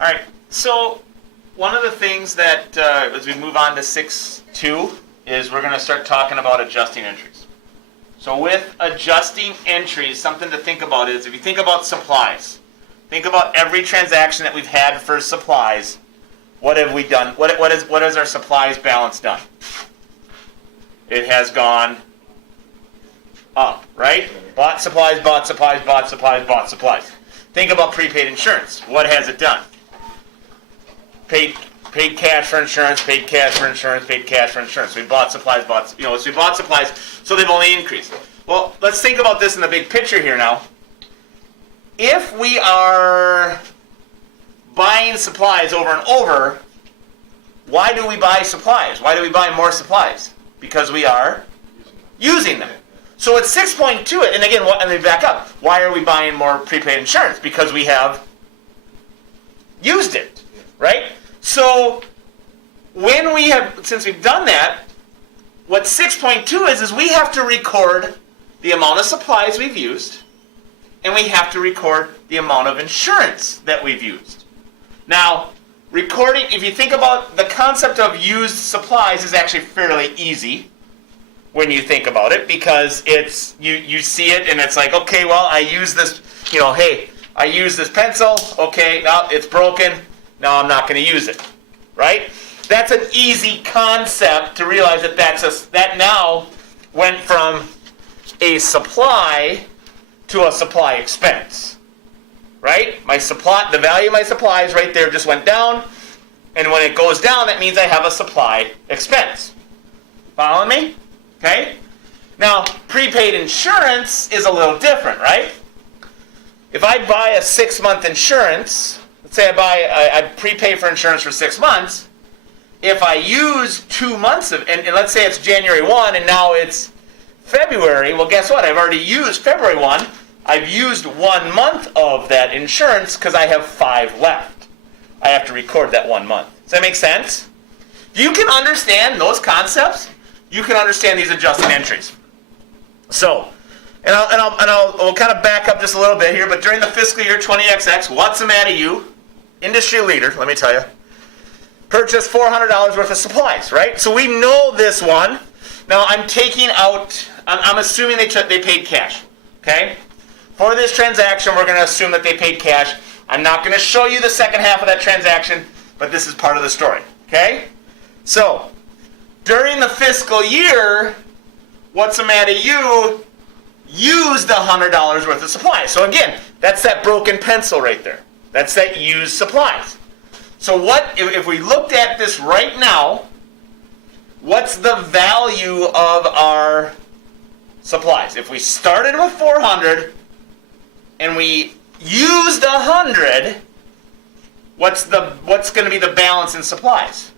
All right, so one of the things that as we move on to 6.2 is we're going to start talking about adjusting entries. So with adjusting entries, something to think about is if you think about supplies, think about every transaction that we've had for supplies. What have we done? What has our supplies balance done? It has gone up, right? Bought supplies, bought supplies, bought supplies, bought supplies. Think about prepaid insurance. What has it done? Paid cash for insurance, paid cash for insurance, paid cash for insurance. We bought supplies, so we bought supplies, so they've only increased. Well, let's think about this in the big picture here now. If we are buying supplies over and over, why do we buy supplies? Why do we buy more supplies? Because we are using them. So it's 6.2, and again, let me back up. Why are we buying more prepaid insurance? Because we have used it, right? So since we've done that, what 6.2 is we have to record the amount of supplies we've used, and we have to record the amount of insurance that we've used. Now, recording, if you think about the concept of used supplies, is actually fairly easy when you think about it, because it's you see it and it's like, okay, well, I use this, hey, I use this pencil, okay, now it's broken, now I'm not going to use it, right? That's an easy concept to realize that now went from a supply to a supply expense, right? The value of my supplies right there just went down, and when it goes down, that means I have a supply expense. Following me? Okay? Now, prepaid insurance is a little different, right? If I buy a 6-month insurance, let's say I prepay for insurance for 6 months, if I use 2 months of, and let's say it's January 1 and now it's February, well, guess what? I've already used February 1. I've used 1 month of that insurance because I have 5 left. I have to record that 1 month. Does that make sense? If you can understand those concepts, you can understand these adjusted entries. So, we'll kind of back up just a little bit here, but during the fiscal year 20XX, what's the matter you, industry leader, let me tell you, purchased $400 worth of supplies, right? So we know this one. Now I'm assuming they paid cash, okay? For this transaction, we're going to assume that they paid cash. I'm not going to show you the second half of that transaction, but this is part of the story, okay? So, during the fiscal year, what's the matter you used $100 worth of supplies. So again, that's that broken pencil right there. That's that used supplies. So if we looked at this right now, what's the value of our supplies? If we started with 400 and we used 100, what's going to be the balance in supplies?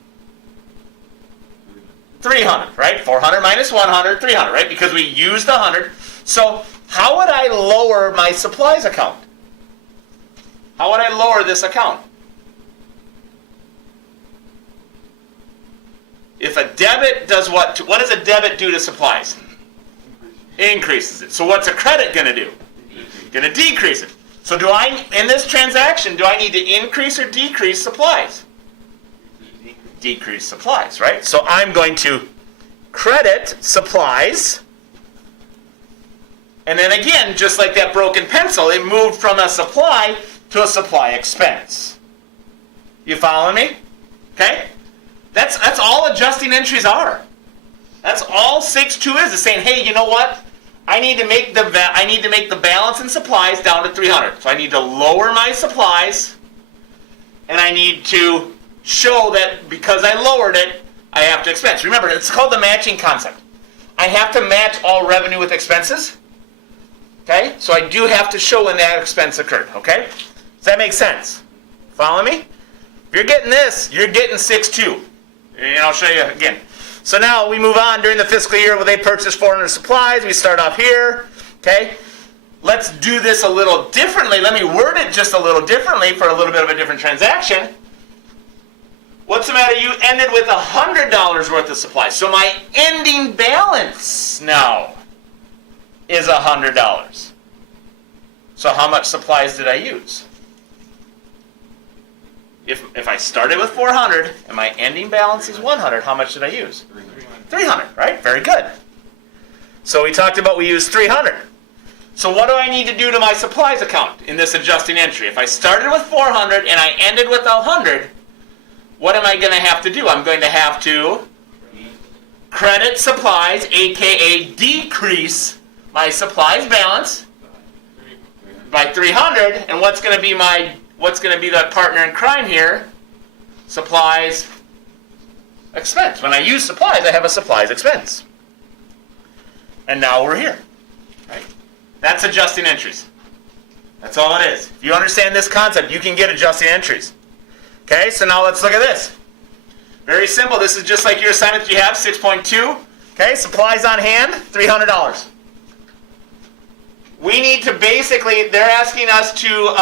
300, right? 400 minus 100, 300, right? Because we used 100. So how would I lower my supplies account? How would I lower this account? If a debit does what does a debit do to supplies? Increases it. So what's a credit going to do? Going to decrease it. So in this transaction, do I need to increase or decrease supplies? Decrease supplies, right? So I'm going to credit supplies, and then again, just like that broken pencil, it moved from a supply to a supply expense. You following me? Okay? That's all adjusting entries are. That's all 6.2 is saying, hey, you know what? I need to make the balance in supplies down to 300. So I need to lower my supplies, and I need to show that because I lowered it, I have to expense. Remember, it's called the matching concept. I have to match all revenue with expenses. Okay? So I do have to show when that expense occurred. Okay? Does that make sense? Follow me? If you're getting this, you're getting 6.2. And I'll show you again. So now we move on during the fiscal year where they purchased 400 supplies. We start off here. Okay? Let's do this a little differently. Let me word it just a little differently for a little bit of a different transaction. What's the matter? You ended with $100 worth of supplies. So my ending balance now is $100. So how much supplies did I use? if I started with 400 and my ending balance is 100, how much did I use? 300, right? Very good. So we talked about we used 300. So what do I need to do to my supplies account in this adjusting entry? If I started with 400 and I ended with 100, what am I going to have to do? I'm going to have to credit supplies, aka decrease my supplies balance by 300, and what's going to be the partner in crime here? Supplies expense. When I use supplies, I have a supplies expense. And now we're here. Right? That's adjusting entries. That's all it is. If you understand this concept, you can get adjusting entries. Okay, so now let's look at this. Very simple. This is just like your assignment that you have, 6.2. Okay, supplies on hand, $300. We need to basically, they're asking us to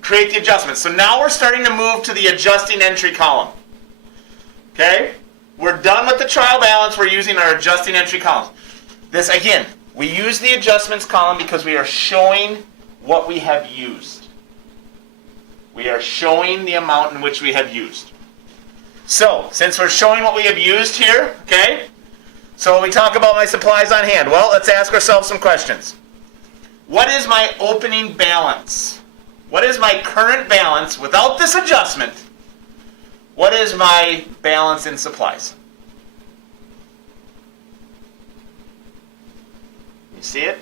create the adjustments. So now we're starting to move to the adjusting entry column. Okay, we're done with the trial balance. We're using our adjusting entry columns. This, again, we use the adjustments column because we are showing what we have used. We are showing the amount in which we have used. So, since we're showing what we have used here, okay, so we talk about my supplies on hand. Well, let's ask ourselves some questions. What is my opening balance? What is my current balance without this adjustment? What is my balance in supplies? You see it?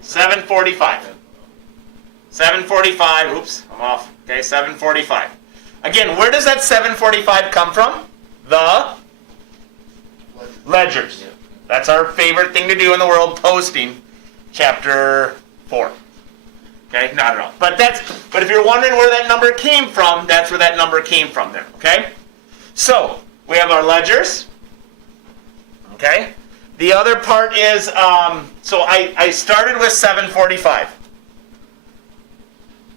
745. 745. Oops, I'm off. Okay, 745. Again, where does that 745 come from? The ledgers. That's our favorite thing to do in the world, posting chapter 4. Okay, not at all. But if you're wondering where that number came from, that's where that number came from there. Okay? So, we have our ledgers. Okay? The other part is, so I started with 745.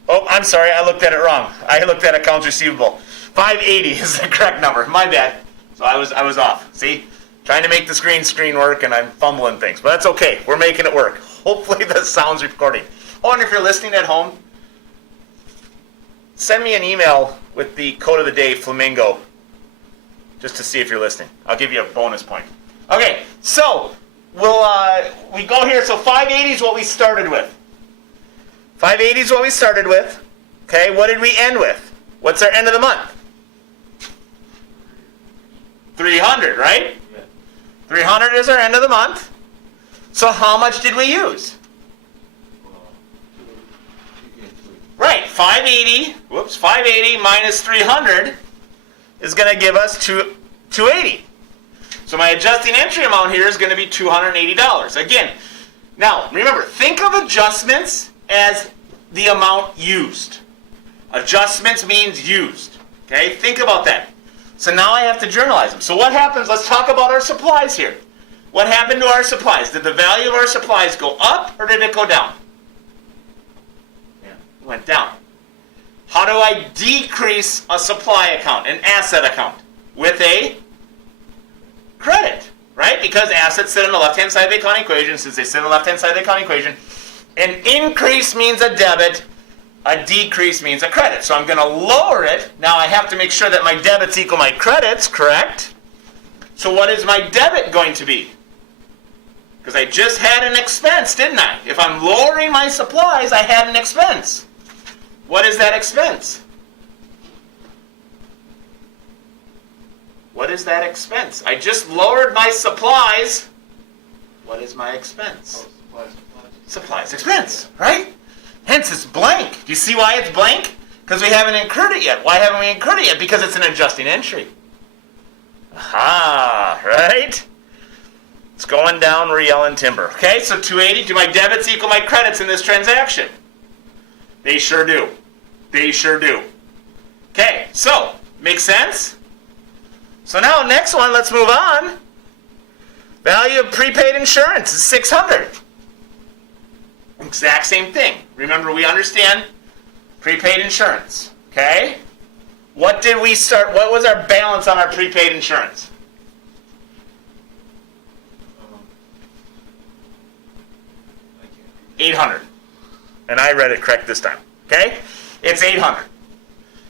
Oh, I'm sorry, I looked at it wrong. I looked at accounts receivable. 580 is the correct number. My bad. So I was off. See? Trying to make the screen work and I'm fumbling things. But that's okay. We're making it work. Hopefully the sound's recording. Oh, and if you're listening at home, send me an email with the code of the day, Flamingo, just to see if you're listening. I'll give you a bonus point. Okay, so we go here. So 580 is what we started with. 580 is what we started with. Okay, what did we end with? What's our end of the month? 300, right? 300 is our end of the month. So how much did we use? Right, 580 minus 300 is going to give us 280. So my adjusting entry amount here is going to be $280. Again, now remember, think of adjustments as the amount used. Adjustments means used. Okay, think about that. So now I have to journalize them. So what happens? Let's talk about our supplies here. What happened to our supplies? Did the value of our supplies go up or did it go down? It went down. How do I decrease a supply account, an asset account? With a credit, right? Because assets sit on the left-hand side of the account equation. Since they sit on the left-hand side of the account equation, an increase means a debit, a decrease means a credit. So I'm going to lower it. Now I have to make sure that my debits equal my credits, correct? So what is my debit going to be? Because I just had an expense, didn't I? If I'm lowering my supplies, I had an expense. What is that expense? What is that expense? I just lowered my supplies. What is my expense? Supplies expense, right? Hence it's blank. Do you see why it's blank? Because we haven't incurred it yet. Why haven't we incurred it yet? Because it's an adjusting entry. Aha, right? It's going down, we're yelling timber. Okay, so 280, do my debits equal my credits in this transaction? They sure do. They sure do. Okay, so, make sense? So now, next one, let's move on. Value of prepaid insurance is 600. Exact same thing. Remember, we understand prepaid insurance. Okay? What did we start? What was our balance on our prepaid insurance? 800. And I read it correct this time. Okay? It's 800.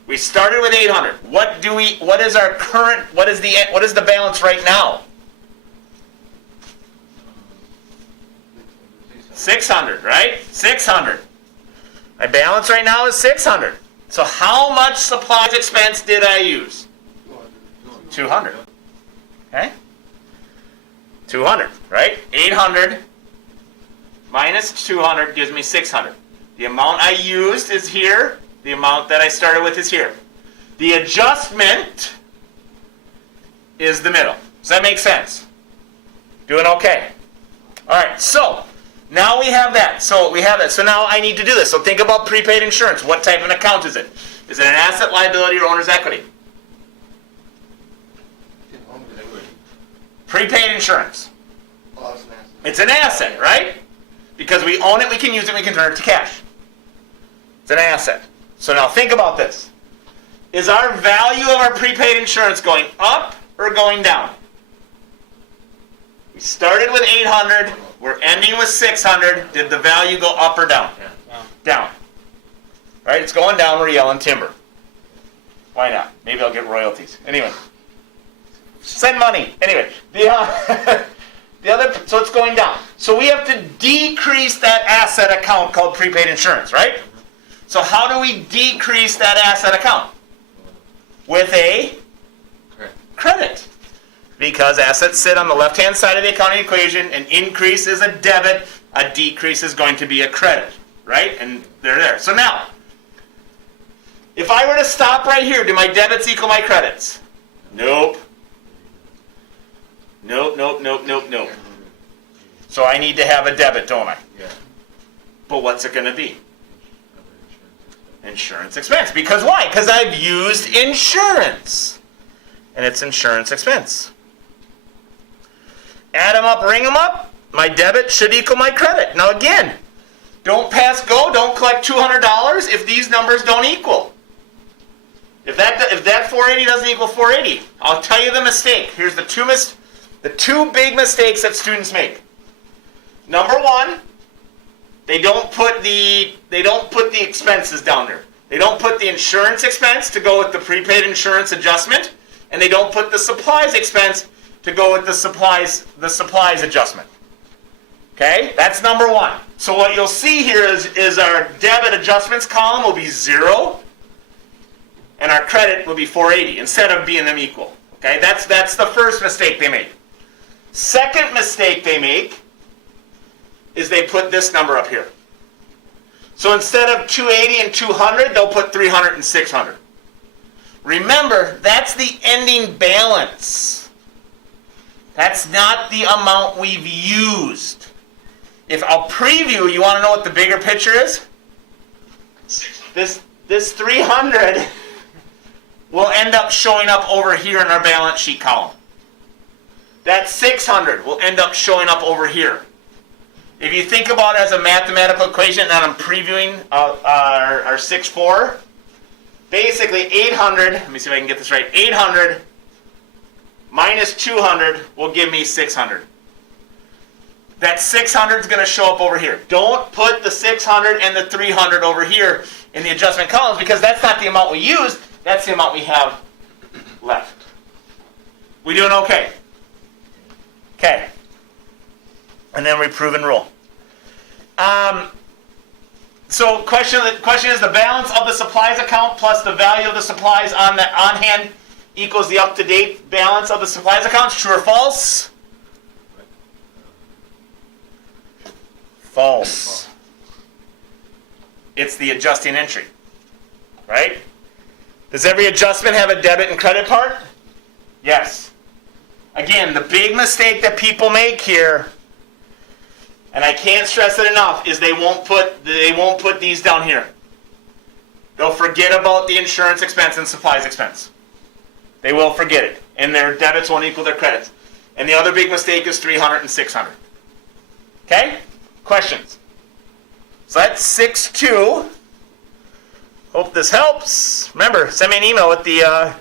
We started with 800. What is our current, what is the balance right now? 600, right? 600. My balance right now is 600. So how much supplies expense did I use? 200. Okay? 200, right? 800 minus 200 gives me 600. The amount I used is here. The amount that I started with is here. The adjustment is the middle. Does that make sense? Doing okay? All right, so now we have that. So now I need to do this. So think about prepaid insurance. What type of an account is it? Is it an asset, liability, or owner's equity? Prepaid insurance. It's an asset, right? Because we own it, we can use it, we can turn it to cash. It's an asset. So now think about this. Is our value of our prepaid insurance going up or going down? We started with 800. We're ending with 600. Did the value go up or down? Down. Right? It's going down. We're yelling timber. Why not? Maybe I'll get royalties. Anyway. Send money. Anyway. So it's going down. So we have to decrease that asset account called prepaid insurance, right? So how do we decrease that asset account? With a credit. Because assets sit on the left-hand side of the accounting equation. An increase is a debit. A decrease is going to be a credit. Right? And they're there. So now, if I were to stop right here, do my debits equal my credits? Nope. Nope. So I need to have a debit, don't I? Yeah. But what's it going to be? Insurance expense. Because why? Because I've used insurance. And it's insurance expense. Add them up, ring them up. My debit should equal my credit. Now again, don't pass go. Don't collect $200 if these numbers don't equal. If that 480 doesn't equal 480, I'll tell you the mistake. Here's the two big mistakes that students make. Number one, they don't put the expenses down there. They don't put the insurance expense to go with the prepaid insurance adjustment, and they don't put the supplies expense to go with the supplies adjustment. Okay? That's number one. So what you'll see here is our debit adjustments column will be 0, and our credit will be 480 instead of being them equal. Okay? That's the first mistake they make. Second mistake they make is they put this number up here. So instead of 280 and 200, they'll put 300 and 600. Remember, that's the ending balance. That's not the amount we've used. If I'll preview, you want to know what the bigger picture is? This 300 will end up showing up over here in our balance sheet column. That 600 will end up showing up over here. If you think about it as a mathematical equation, that I'm previewing our 6-4, basically 800, let me see if I can get this right, 800 minus 200 will give me 600. That 600 is going to show up over here. Don't put the 600 and the 300 over here in the adjustment columns because that's not the amount we used, that's the amount we have left. We doing okay? Okay. And then we prove and rule. So question is the balance of the supplies account plus the value of the supplies on hand equals the up-to-date balance of the supplies account. True or false? False. It's the adjusting entry. Right? Does every adjustment have a debit and credit part? Yes. Again, the big mistake that people make here, and I can't stress it enough, is they won't put these down here. They'll forget about the insurance expense and supplies expense. They will forget it, and their debits won't equal their credits. And the other big mistake is 300 and 600. Okay? Questions? So that's 6-2. Hope this helps. Remember, send me an email with the